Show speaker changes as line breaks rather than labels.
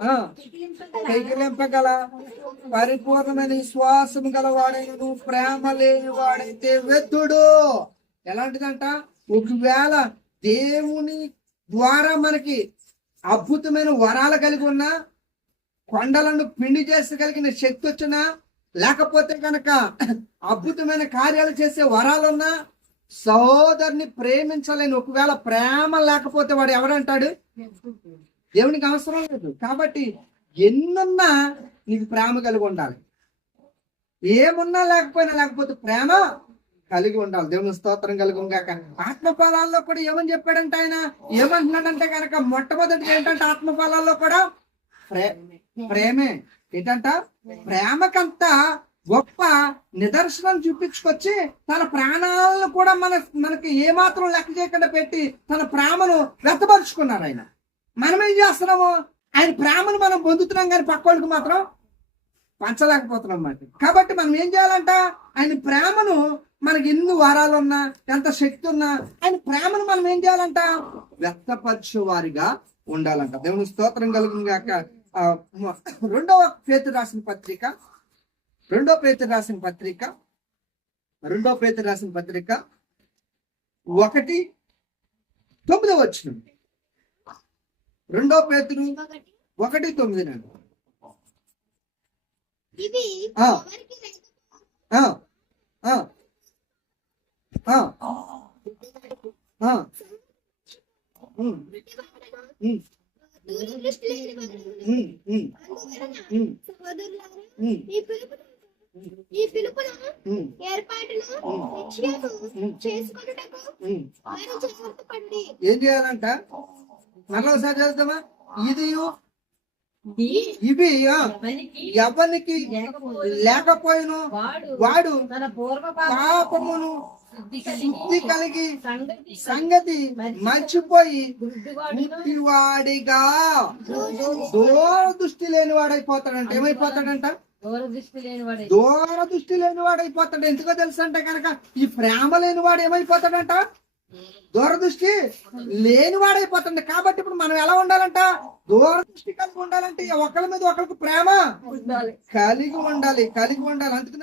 ఆ, తెగిలింపగల పరిపూర్ణమైన విశ్వాసం గల వాడైనను ప్రేమ లేని వాడైతే ఎలాంటిదంట? ఒకవేళ దేవుని ద్వారా మనకి అద్భుతమైన వరాలు కలిగి ఉన్నా కొండలను పిండి చేసగలిగిన శక్తి వచ్చినా లేకపోతే కనుక అద్భుతమైన కార్యాలు చేసే వరాలున్నా సహోదరుని ప్రేమించలేని ఒకవేళ ప్రేమ లేకపోతే వాడు ఎవరంటాడు దేవునికి అవసరం లేదు కాబట్టి ఎన్నున్నా నీకు ప్రేమ కలిగి ఉండాలి. ఏమున్నా లేకపోయినా లేకపోతే ప్రేమ కలిగి ఉండాలి. దేవుని స్తోత్రం కలిగి ఉంగాక. ఆత్మఫలాల్లో కూడా ఏమని చెప్పాడంటే ఆయన? ఏమంటున్నాడంటే కనుక మొట్టమొదటి ఏంటంటే ఆత్మఫలాల్లో కూడా ప్రే ప్రేమే. ఏంటంట? ప్రేమకంత గొప్ప నిదర్శనం చూపించుకొచ్చి తన ప్రాణాలను కూడా మన మనకి ఏమాత్రం లెక్క చేయకుండా పెట్టి తన ప్రేమను వ్యక్తపరుచుకున్నారు ఆయన. మనమేం చేస్తున్నాము? ఆయన ప్రేమను మనం పొందుతున్నాం కానీ పక్క వాళ్ళకి మాత్రం పంచలేకపోతున్నాం అన్నమాట. కాబట్టి మనం ఏం చేయాలంట? ఆయన ప్రేమను మనకి ఎన్ని వారాలు ఉన్నా ఎంత శక్తి ఉన్నా ఆయన ప్రేమను మనం ఏం చేయాలంట? వ్యక్తపరచు వారిగా ఉండాలంట. దేవుని స్తోత్రం కలిగింది కాక రెండవ పేతు రాసిన పత్రిక రెండో పేతు రాసిన పత్రిక రెండో పేతు రాసిన పత్రిక ఒకటి తొమ్మిదవ వచ్చిన రెండో పేతురు
ఒకటి
తొమ్మిది
ఈ పిలుపును ఏర్పాటును పడండి
ఏం చేయాలంట? మరొకసారి చేద్దామా ఇది ఇవి ఎవరికి లేకపోయిను
వాడు
పాపమును
శుద్ధి
కలిగి
సంగతి
మర్చిపోయి వాడిగా దూర దృష్టి లేని వాడైపోతాడంట ఏమైపోతాడంట?
దూరదృష్టి లేని వాడే
దూర దృష్టి లేని వాడైపోతాడు ఎందుకో తెలుసు అంటే కనుక ఈ ప్రేమ లేని వాడు ఏమైపోతాడంట? దూరదృష్టి లేని వాడైపోతాడు కాబట్టి ఇప్పుడు మనం ఎలా ఉండాలంట? దూరదృష్టి కలిగి ఉండాలంటే ఒకరి మీద ఒకరికి ప్రేమ కలిగి ఉండాలి కలిగి ఉండాలి. అందుకని